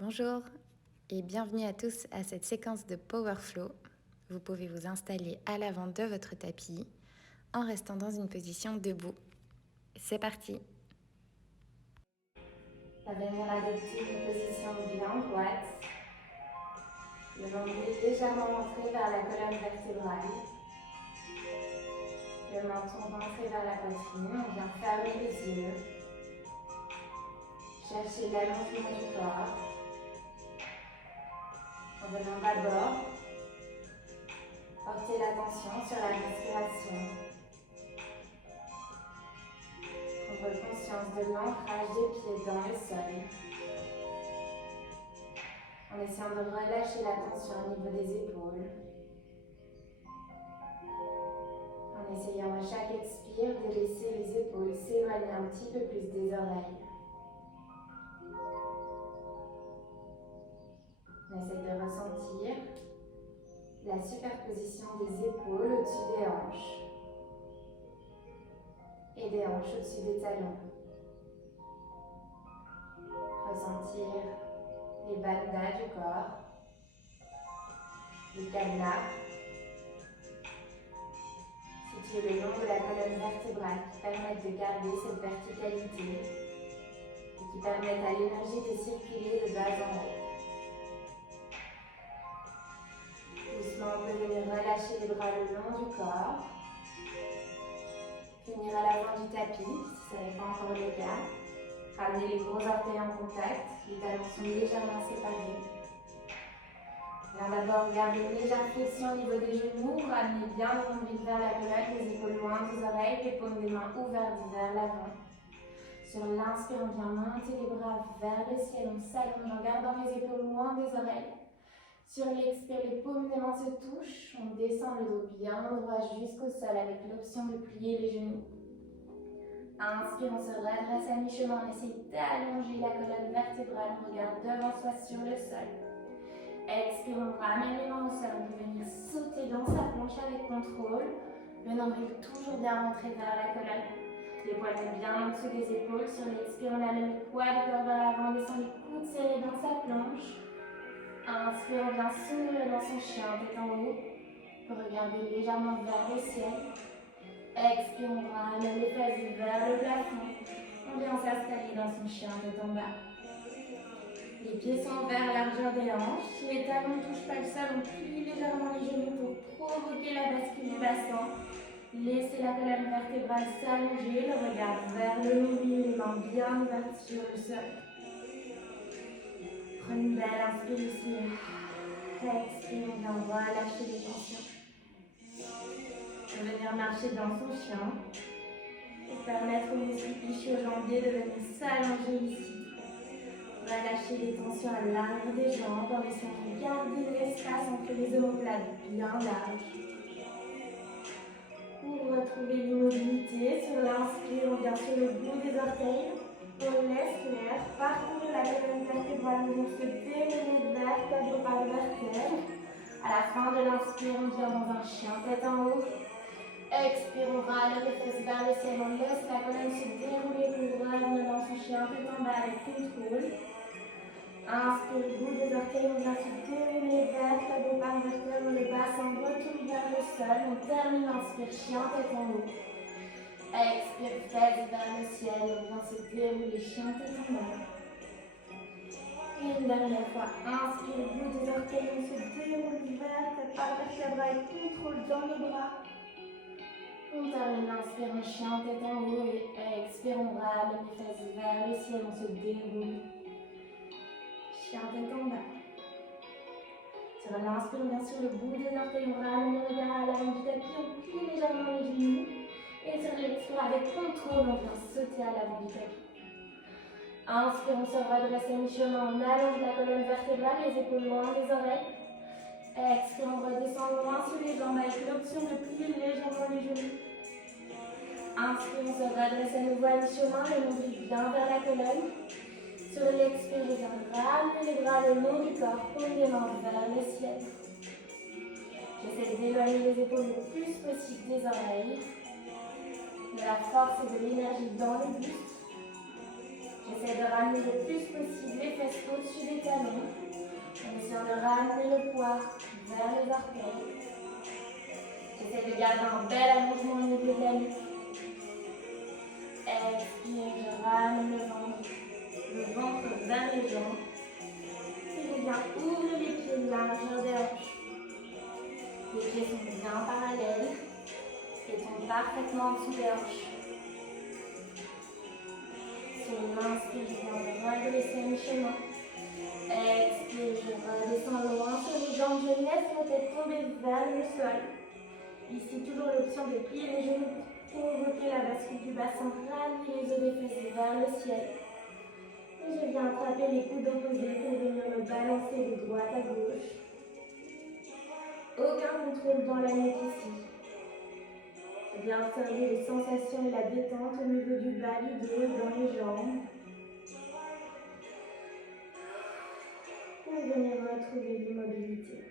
Bonjour et bienvenue à tous à cette séquence de Power Flow. Vous pouvez vous installer à l'avant de votre tapis en restant dans une position debout. C'est parti. À venir adopter une position bien droite. Le nombril légèrement rentré vers la colonne vertébrale. Le menton rentré vers la poitrine. On vient fermer les yeux. Cherchez l'allongement du corps. En venant d'abord, portez l'attention sur la respiration. Prendre conscience de l'ancrage des pieds dans le sol. En essayant de relâcher la tension au niveau des épaules. En essayant à chaque expire de laisser les épaules s'éloigner un petit peu plus des oreilles. On essaie de ressentir la superposition des épaules au-dessus des hanches et des hanches au-dessus des talons. Ressentir les bandas du corps, les cadenas, situés le long de la colonne vertébrale qui permettent de garder cette verticalité et qui permettent à l'énergie de circuler de bas en haut. Doucement, on peut venir relâcher les bras le long du corps. Venir à l'avant du tapis, si ce n'est pas encore le cas. Ramener les gros orteils en contact, les talons sont légèrement séparés. Bien d'abord, gardez une légère flexion au niveau des genoux. Ramenez bien le nombril vers la colonne, les épaules loin des oreilles, les paumes des mains ouvertes vers l'avant. Sur l'inspire, on vient monter les bras vers le ciel, on s'allonge en gardant les épaules loin des oreilles. Sur l'expire, les paumes des mains se touchent, on descend le dos bien droit jusqu'au sol avec l'option de plier les genoux. Inspire, on se redresse à mi-chemin, on essaye d'allonger la colonne vertébrale, on regarde devant soi sur le sol. Expire, on ramène les mains au sol, on peut venir sauter dans sa planche avec contrôle. Le nombril toujours bien rentré vers la colonne. Les poignets bien en dessous des épaules. Sur l'expire, on amène le poids du corps vers l'avant, descend les coudes serrés dans sa planche. Inspire, on vient s'ouvrir dans son chien, tête en haut. On peut regarder légèrement vers le ciel. Expire, on ramène les fesses vers le plafond. On vient s'installer dans son chien, tête en bas. Les pieds sont vers la largeur des hanches. Les talons ne touchent pas le sol, on plie légèrement les genoux pour provoquer la bascule du bassin. Laissez la colonne vertébrale s'allonger, le regard vers le nombril, les mains bien ouvertes sur le sol. Prenez une belle inspire ici. Expire, on vient relâcher les tensions. Venir marcher dans son chien et permettre aux muscles ischio-jambiers de venir s'allonger ici. Relâchez les tensions à l'arrière des jambes en essayant de garder l'espace entre les omoplates bien larges. Pour retrouver l'immobilité, sur l'inspire, on vient sur le bout des orteils. On laisse l'air parcourir la colonne vertébrale, on se dérouler vertèbre par vertèbre. À la fin de l'inspire, on vient dans un chien tête en haut. Expire, on râle les fesses vers le ciel, on laisse la colonne se dérouler pour revenir dans son chien tête en bas avec contrôle. Inspire, le bout des orteils, on vient se dérouler vertèbre par vertèbre, le bassin retourne vers le sol, on termine, inspire, chien tête en haut. Expire, fesses vers le ciel, on vient se dérouler, chien tête en bas. Une dernière fois, inspire, le bout des orteils, on se déroule vertèbre par vertèbre avec contrôle dans le bras. On termine, inspire, un chien tête en haut et expire, on ramène les fesses vers le ciel, on se déroule. Chien tête en bas. Sur l'inspire, bien sûr, le bout des orteils, on ramène le regard à l'avant du tapis, on plie légèrement les genoux. Et sur l'expire, avec contrôle, on vient sauter à l'avant du tapis. Inspire, on se redresse à mi-chemin, on allonge la colonne vertébrale, les épaules loin des oreilles. Expire, on redescend loin sur les jambes avec l'option de plier légèrement les genoux. Inspire, on se redresse à nouveau à mi-chemin, le nombril bien vers la colonne. Sur l'expire, je viens ramener les bras le long du corps, paume des mains vers le ciel. J'essaie d'éloigner les épaules le plus possible des oreilles. De la force et de l'énergie dans le buste. J'essaie de ramener le plus possible les fesses au-dessus des talons. talons, en essayant de ramener le poids vers les orteils. J'essaie de garder un bel allongement au niveau de la nuque. Expire, je ramène le ventre vers les jambes. Et je viens ouvrir les pieds, largeur des hanches. Les pieds sont bien parallèles et tombent parfaitement en dessous des hanches. Sur l'inspire, je viens redresser mi-chemin. Expire, je redescends loin sur les jambes. Je laisse la tête tomber vers le sol. Ici, toujours l'option de plier les genoux pour provoquer la bascule du bassin. Ramener les os des fesses vers le ciel. Et je viens attraper les coudes opposés pour venir me balancer de droite à gauche. Aucun contrôle dans la nuque ici. Je viens observer les sensations et la détente au niveau du bas du dos et dans les jambes. Pour venir retrouver l'immobilité.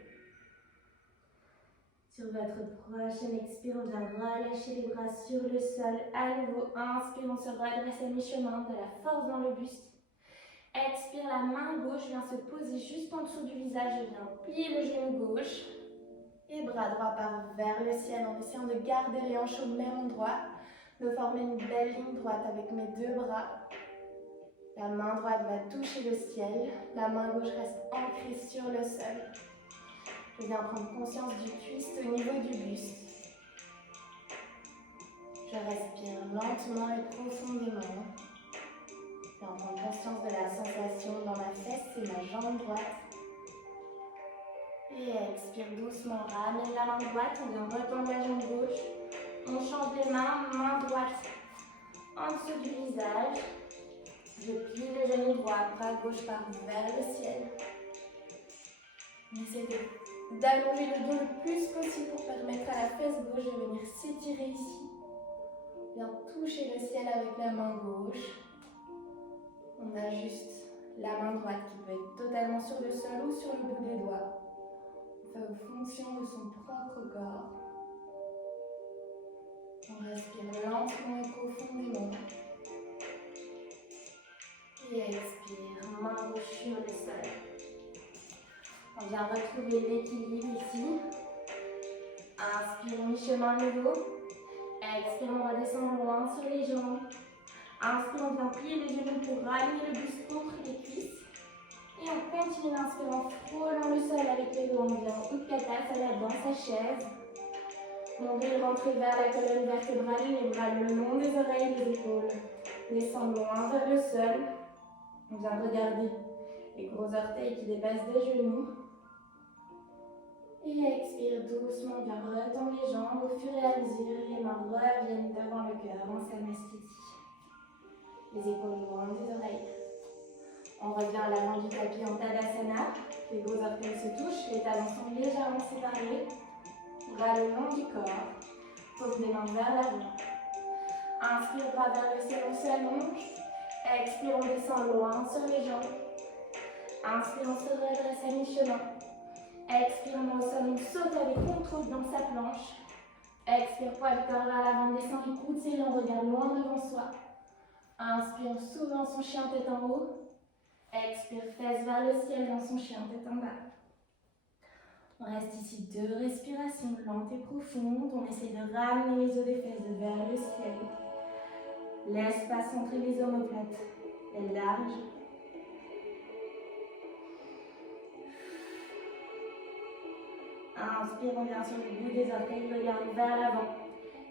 Sur votre prochaine expire, on vient relâcher les bras sur le sol. À nouveau, inspire, on se redresse à mi-chemin, de la force dans le buste. Expire, la main gauche vient se poser juste en dessous du visage. Je viens plier le genou gauche. Et bras droit part vers le ciel en essayant de garder les hanches au même endroit. De former une belle ligne droite avec mes deux bras. La main droite va toucher le ciel. La main gauche reste ancrée sur le sol. Je viens prendre conscience du twist au niveau du buste. Je respire lentement et profondément. Je viens prendre conscience de la sensation dans ma fesse et ma jambe droite. Et expire doucement, ramène la main droite, on vient retendre la jambe gauche. On change les mains, main droite en dessous du visage. Je plie le genou droit, bras gauche part vers le ciel. On essaie d'allonger le dos le plus possible pour permettre à la fesse gauche de venir s'étirer ici. Bien toucher le ciel avec la main gauche. On ajuste la main droite qui peut être totalement sur le sol ou sur le bout des doigts. On fait aux fonctions de son propre corps. On respire lentement et profondément. Et expire, main gauche sur le sol. On vient retrouver l'équilibre ici. Inspire, mi-chemin à nouveau. Expire, on redescend loin sur les jambes. Inspire, on vient plier les genoux pour ramener le buste contre les cuisses. Et on continue d'inspirer en frôlant le sol avec les doigts. On vient en Utkatasana dans sa chaise. On vient rentrer vers la colonne vertébrale, les bras le long des oreilles et des épaules. Descend loin vers le sol. On vient regarder les gros orteils qui dépassent des genoux. Et expire doucement, on vient retendre les jambes. Au fur et à mesure, les mains reviennent devant le cœur en Samasthiti. Les épaules loin des oreilles. On revient à l'avant du tapis en Tadasana. Les gros orteils se touchent, les talons sont légèrement séparés. Bras le long du corps. Pose les mains vers l'avant. Inspire, bras vers le ciel, on s'allonge. Expire, on descend loin sur les jambes. Inspire, on se redresse à mi-chemin. Expire, on au sol, on saute avec contrôle dans sa planche. Expire, poids du corps vers l'avant, descend les coudes, c'est on regarde loin devant soi. Inspire, on s'ouvre dans son chien tête en haut. Expire, fesse vers le ciel dans son chien tête en bas. On reste ici 2 respirations lentes et profondes. On essaie de ramener les os des fesses vers le ciel. L'espace entre les omoplates est large. Inspire, on vient sur le bout des orteils, regarde vers l'avant.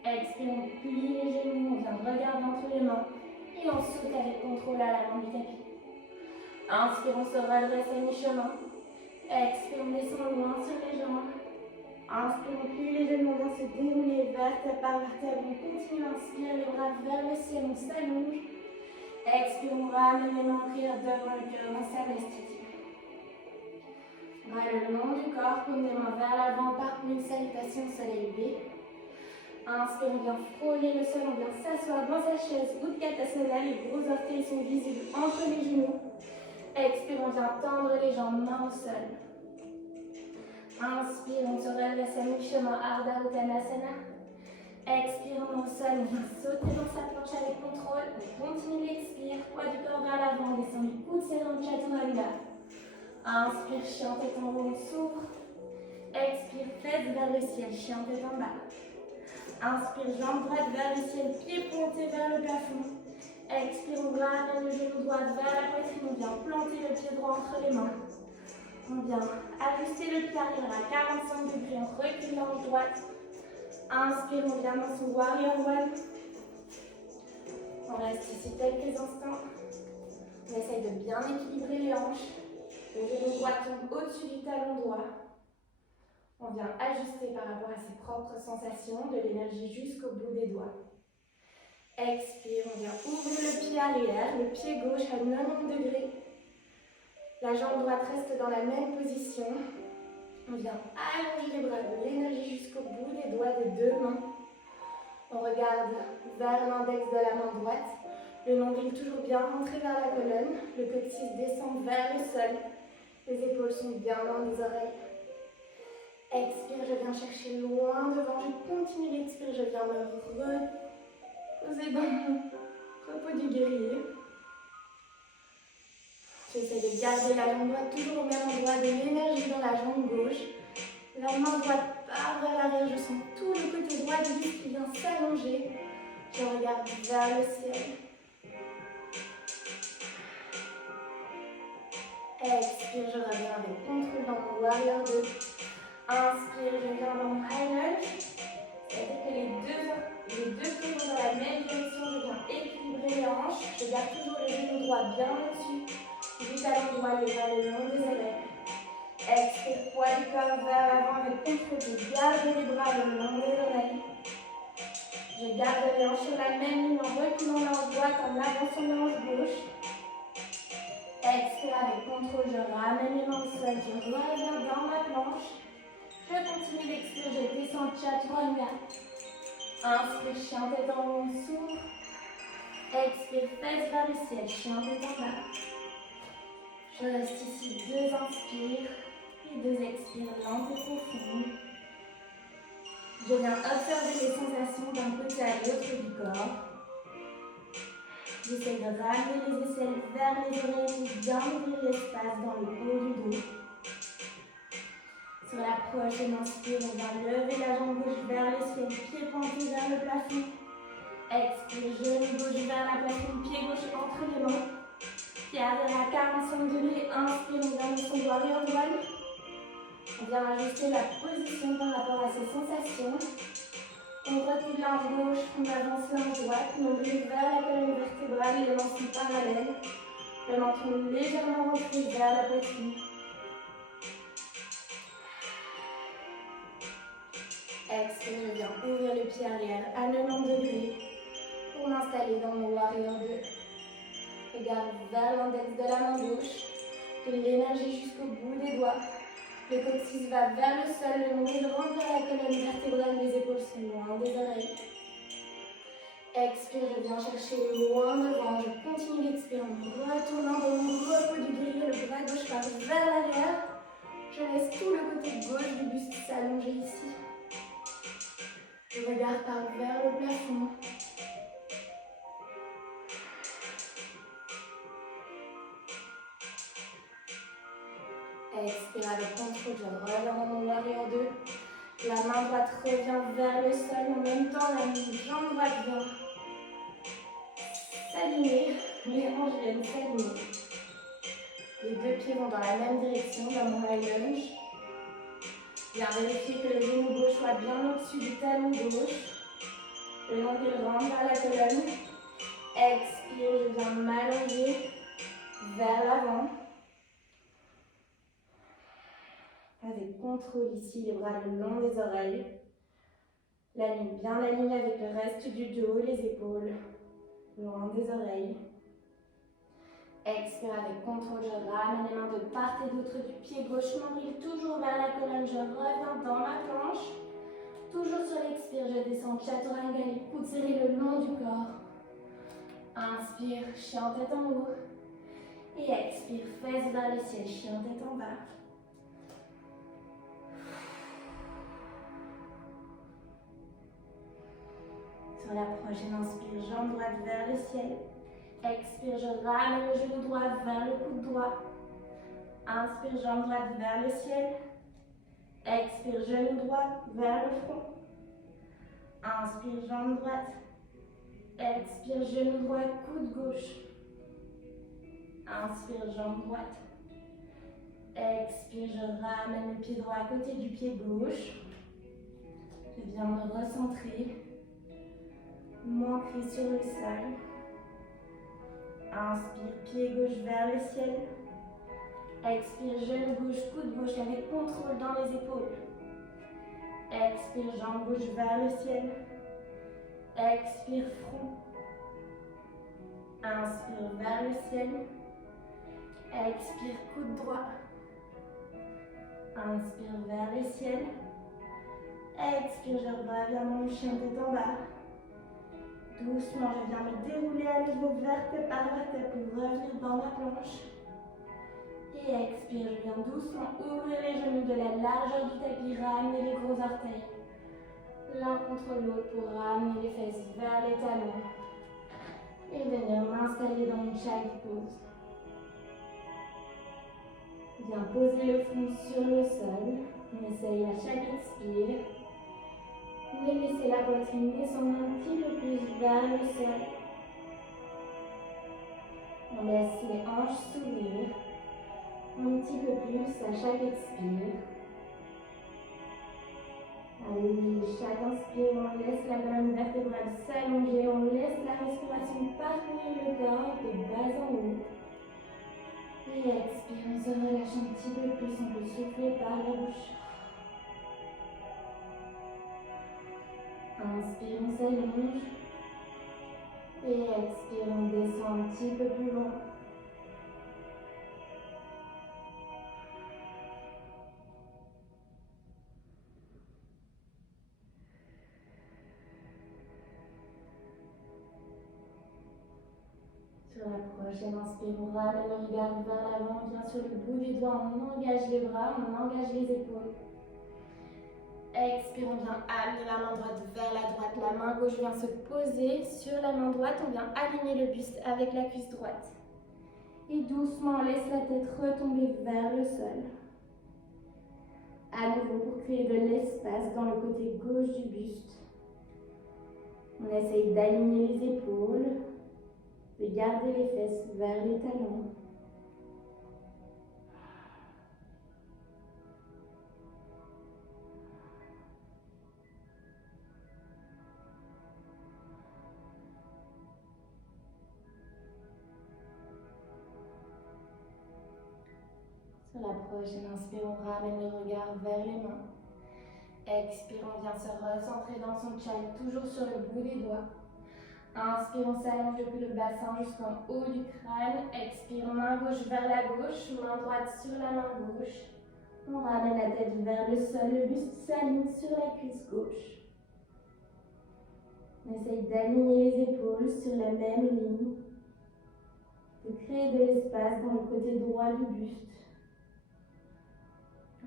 Expire, on plie les genoux, on vient regarder entre les mains. Et on saute avec contrôle à l'avant du tapis. Inspire, on se redresse à mi-chemin. Expire, on descend loin sur les jambes. Inspire, on plie les genoux, on vient se dérouler vertèbre par vertèbre. On continue d'inspirer les bras vers le ciel, on s'allonge. Expire, on ramène les mains en prière devant le cœur, on s'amestit. Bras le long du corps, paume des mains vers l'avant, par une salutation soleil levé. Inspire, on vient frôler le sol, on vient s'asseoir dans sa chaise Utkatasana, les gros orteils sont visibles entre les genoux. Expire, on vient tendre les jambes, mains au sol. Inspire, on se redresse à mi-chemin, Ardha Uttanasana. Expire, on au sol, on vient sauter dans sa planche avec contrôle. On continue l'expire, poids du corps vers l'avant, on descend les coudes serrés en Chaturanga. Inspire, chien tête en haut, on s'ouvre. Expire, fesses vers le ciel, chien tête en bas. Inspire, jambe droite vers le ciel, pied pointé vers le plafond. Expire, on ramène le genou droit vers la poitrine. On vient planter le pied droit entre les mains. On vient ajuster le pied arrière à 45 degrés. On recule l'ange droite. Inspire, on vient dans son warrior one. On reste ici quelques instants. On essaye de bien équilibrer les hanches. Le genou droit tombe au-dessus du talon droit. On vient ajuster par rapport à ses propres sensations, de l'énergie jusqu'au bout des doigts. Expire, on vient ouvrir le pied arrière, le pied gauche à 90 degrés. La jambe droite reste dans la même position. On vient allonger les bras, de l'énergie jusqu'au bout des doigts des deux mains. On regarde vers l'index de la main droite. Le nombril toujours bien rentré vers la colonne. Le coccyx descend vers le sol. Les épaules sont bien loin des oreilles. Expire, je viens chercher loin devant. Je continue d'expirer, je viens me reposer dans mon repos du guerrier. J'essaie de garder la jambe droite toujours au même endroit, de l'énergie dans la jambe gauche. La main droite part vers l'arrière, je sens tout le côté droit du buste qui vient s'allonger. Je regarde vers le ciel. Expire, je reviens avec contrôle dans mon warrior 2. Inspire, je viens dans mon high lunge. C'est-à-dire que les deux pieds vont dans la même direction. Je viens équilibrer les hanches. Je garde toujours le genou droit bien au-dessus du talon droit, les bras le long des oreilles. Expire, poids du corps vers l'avant avec contrôle. Je garde les bras le long des oreilles. Je garde les hanches sur la même ligne en reculant l'ange droite, en avançant l'ange gauche. Expire avec contrôle, je ramène les mains au sol, je reviens dans ma planche. Je continue d'expirer, je descends chaturanga. Inspire, chien tête en haut, on s'ouvre. Expire, fesses vers le ciel, chien tête en bas. Je reste ici 2 inspires et 2 expires lentes et profondes. Je viens observer les sensations d'un côté à l'autre du corps. J'essaie de ramener les aisselles vers les oreilles, bien ouvrir l'espace dans le haut du dos. Sur la prochaine inspire, on va lever la jambe gauche vers le ciel, pied pointé vers le plafond. Expire, genou gauche vers la poitrine, pied gauche entre les mains. Pied arrière à 45 degrés, inspire, on vient dans son warrior one. On vient ajuster la position par rapport à ses sensations. On recule l'ange gauche, on avance l'ange droite, nombril vers la colonne vertébrale, les mains sont parallèles. Le menton légèrement rentré vers la poitrine. Expire, je viens ouvrir le pied arrière à 90 degrés pour m'installer dans mon warrior 2. Regarde vers l'index de la main gauche, de l'énergie jusqu'au bout des doigts. Le coccyx va vers le sol, le nombril rentre vers la colonne vertébrale, les épaules sont loin des oreilles. Expire, je viens chercher loin devant, je continue d'expirer en retournant dans mon repos du guerrier, le bras gauche part vers l'arrière. Je laisse tout le côté gauche du buste s'allonger ici. Le regard part vers le plafond. Expire avec contrôle, je reviens dans mon warrior 2. La main droite revient vers le sol, en même temps la jambe droite vient s'aligner, les hanches viennent s'aligner. Les deux pieds vont dans la même direction, dans mon high lunge. Bien vérifier que le genou gauche soit bien au-dessus du talon gauche. Le nombril rentre vers la colonne. Expire, je viens m'allonger vers l'avant. Avec contrôle ici, les bras le long des oreilles. La nuque bien alignée avec le reste du dos, les épaules loin des oreilles. Expire avec contrôle, je ramène les mains de part et d'autre du pied gauche, nombril toujours vers la colonne, je reviens dans ma planche. Toujours sur l'expire, je descends chaturanga, les coudes serrés le long du corps. Inspire, chien tête en haut. Et expire, fesses vers le ciel, chien tête en bas. Sur la prochaine inspire, jambe droite vers le ciel. Expire, je ramène le genou droit vers le coude droit. Inspire, jambe droite vers le ciel. Expire, genou droit vers le front. Inspire, jambe droite. Expire, genou droit, coude gauche. Inspire, jambe droite. Expire, je ramène le pied droit à côté du pied gauche. Je viens me recentrer. M'ancrer sur le sol. Inspire, pied gauche vers le ciel. Expire, genou gauche, coude gauche avec contrôle dans les épaules. Expire, jambe gauche vers le ciel. Expire, front. Inspire vers le ciel. Expire, coude droit. Inspire vers le ciel. Expire, je reviens mon chien tête en bas. Doucement, je viens me dérouler à nouveau vertèbre par vertèbre pour revenir dans ma planche. Et expire, je viens doucement ouvrir les genoux de la largeur du tapis, ramener les gros orteils l'un contre l'autre pour ramener les fesses vers les talons et venir m'installer dans une child pose. Viens poser le front sur le sol. On essaye à chaque expire de laisser la poitrine descendre un petit peu plus vers le sol. On laisse les hanches s'ouvrir un petit peu plus à chaque expire. Allez, chaque inspire, on laisse la colonne vertébrale s'allonger, on laisse la respiration parcourir le corps de bas en haut. Et expire, on se relâche un petit peu plus, on peut souffler par la bouche. Inspire, on s'allonge. Et expire, on descend un petit peu plus loin. Sur la prochaine inspire, on ramène le regard vers l'avant, on vient sur le bout des doigts, on engage les bras, on engage les épaules. Expire, on vient amener la main droite vers la droite, la main gauche vient se poser sur la main droite, on vient aligner le buste avec la cuisse droite. Et doucement, on laisse la tête retomber vers le sol. À nouveau, pour créer de l'espace dans le côté gauche du buste. On essaye d'aligner les épaules, de garder les fesses vers les talons. Sur la prochaine inspire, on ramène le regard vers les mains. Expire, on vient se recentrer dans son child, toujours sur le bout des doigts. Inspire, on s'allonge depuis le bassin jusqu'en haut du crâne. Expire, main gauche vers la gauche, main droite sur la main gauche. On ramène la tête vers le sol, le buste s'aligne sur la cuisse gauche. On essaye d'aligner les épaules sur la même ligne, de créer de l'espace dans le côté droit du buste.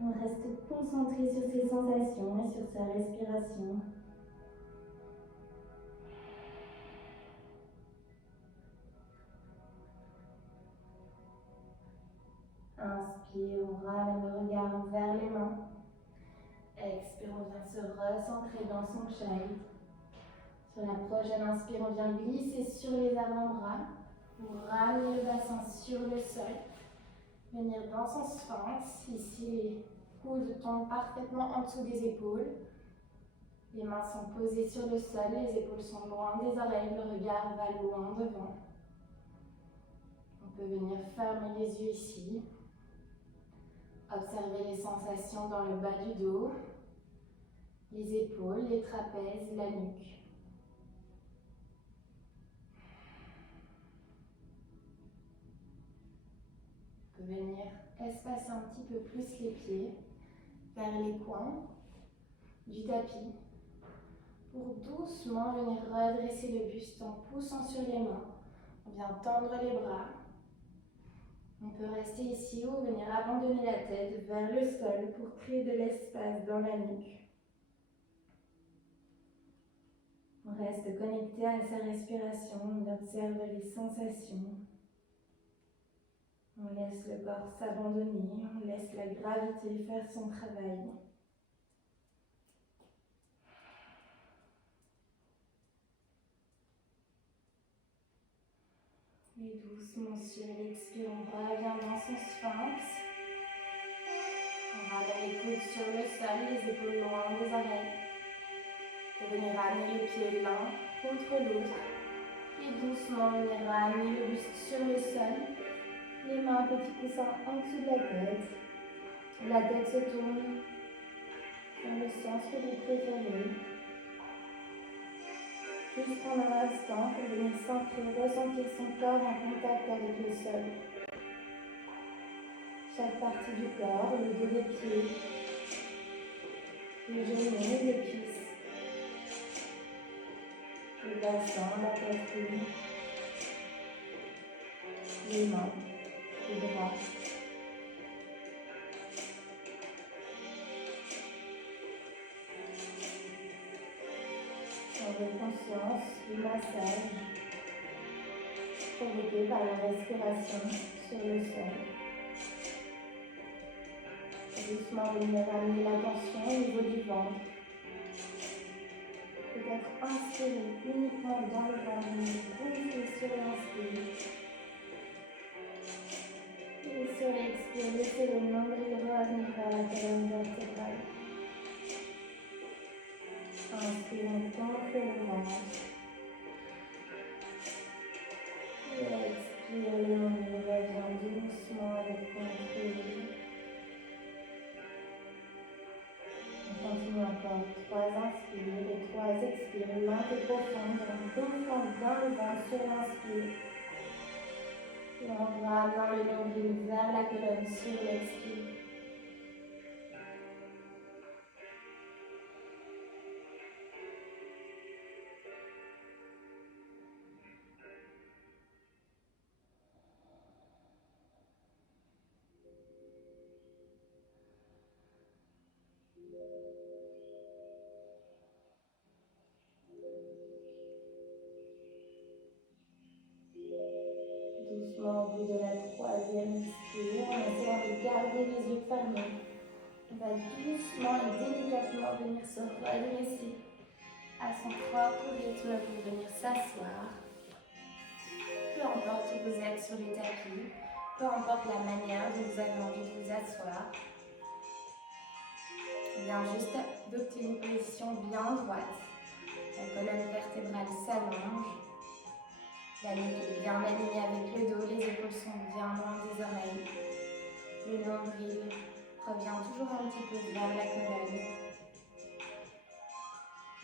On reste concentré sur ses sensations et sur sa respiration. Inspire, on ramène le regard vers les mains. Expire, on vient se recentrer dans son child. Sur la prochaine inspire, on vient glisser sur les avant-bras pour ramener le bassin sur le sol. Venir dans son sphinx. Ici, les coudes tombent parfaitement en dessous des épaules. Les mains sont posées sur le sol, les épaules sont loin des oreilles, le regard va loin devant. On peut venir fermer les yeux ici. Observez les sensations dans le bas du dos, les épaules, les trapèzes, la nuque. On peut venir espacer un petit peu plus les pieds vers les coins du tapis pour doucement venir redresser le buste en poussant sur les mains. On vient tendre les bras. On peut rester ici ou venir abandonner la tête vers le sol pour créer de l'espace dans la nuque. On reste connecté à sa respiration, on observe les sensations. On laisse le corps s'abandonner, on laisse la gravité faire son travail. Et doucement sur l'expire, on revient dans son sphinx. On ramène les coudes sur le sol, les épaules loin des oreilles. Pour venir amener les pieds l'un contre l'autre. Et doucement venir ramener le buste sur le sol. Les mains, petit coussin en dessous de la tête. La tête se tourne dans le sens que vous préférez. Juste prendre un instant pour venir centrer, ressentir son corps en contact avec le sol. Chaque partie du corps, le dos des pieds, le genou, les cuisses, le bassin, la poitrine, les mains, les bras. Avec conscience du massage provoqué par la respiration sur le sol. Et doucement venir amener l'attention au niveau du ventre. Peut-être inspirer uniquement dans le ventre, gonfler sur l'inspire. Et sur l'expire, laissez le nombril revenir vers la colonne vertébrale. Inspire, on gonfle le ventre. Et expire, le nombril revient doucement avec contrôle. On continue encore 3 inspires et 3 expires, lentes et profondes, en gonflant bien le ventre sur l'inspire. Et en ramenant le nombril vers la colonne sur l'expire. Doucement, au bout de la 3e expire, en essayant de garder les yeux fermés, on va doucement et délicatement venir se redresser à son propre rythme pour venir s'asseoir. Peu importe où vous êtes sur les tapis, peu importe la manière dont vous avez envie de vous asseoir, on vient juste adopter une position bien droite. La colonne vertébrale s'allonge. La nuque est bien alignée avec le dos, les épaules sont bien loin des oreilles. Le nombril revient toujours un petit peu vers la colonne.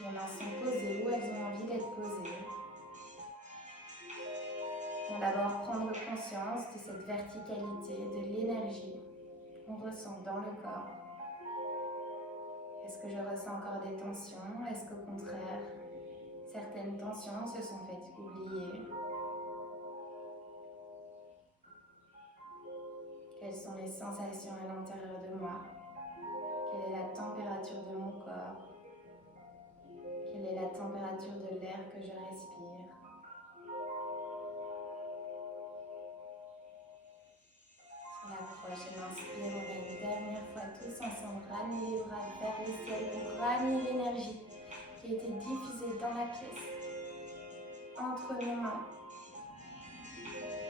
Les mains sont posées où elles ont envie d'être posées. On va d'abord prendre conscience de cette verticalité, de l'énergie qu'on ressent dans le corps. Est-ce que je ressens encore des tensions? Est-ce qu'au contraire, certaines tensions se sont faites oublier? Quelles sont les sensations à l'intérieur de moi? Quelle est la température de mon corps? Quelle est la température de l'air que je respire? Sur la prochaine inspire, on va une dernière fois tous ensemble ramener les bras vers le ciel pour ramener l'énergie qui a été diffusée dans la pièce entre nos mains.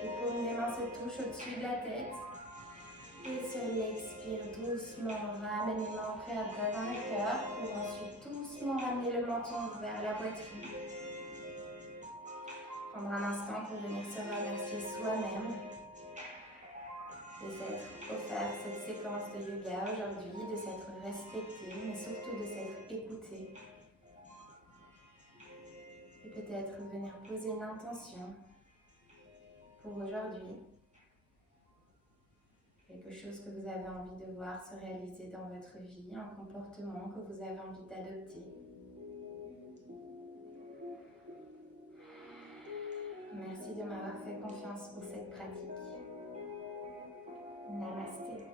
Les paumes des mains se touchent au-dessus de la tête. Et sur l'expire, doucement, on ramène les mains près devant le cœur pour ensuite doucement ramener le menton vers la poitrine. Prendre un instant pour venir se remercier soi-même de s'être offert cette séquence de yoga aujourd'hui, de s'être respecté, mais surtout de s'être écouté. Et peut-être venir poser une intention pour aujourd'hui. Quelque chose que vous avez envie de voir se réaliser dans votre vie, un comportement que vous avez envie d'adopter. Merci de m'avoir fait confiance pour cette pratique. Namasté.